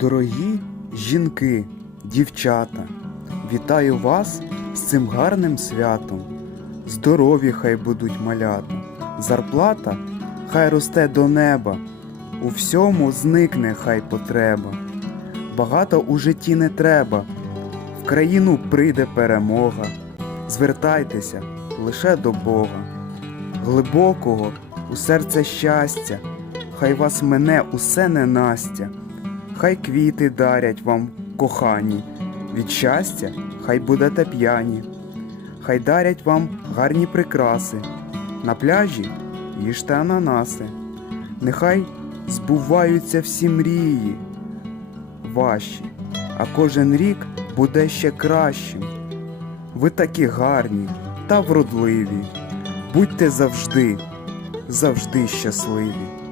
Дорогі жінки, дівчата, вітаю вас з цим гарним святом. Здорові хай будуть малята, зарплата хай росте до неба, у всьому зникне хай потреба. Багато у житті не треба, в країну прийде перемога. Звертайтеся лише до Бога, глибокого у серце щастя, хай вас мене усе ненастя, хай квіти дарять вам кохані, від щастя хай будете п'яні, хай дарять вам гарні прикраси, на пляжі їжте ананаси, нехай збуваються всі мрії ваші, а кожен рік буде ще кращим. Ви такі гарні та вродливі. Будьте завжди, завжди щасливі.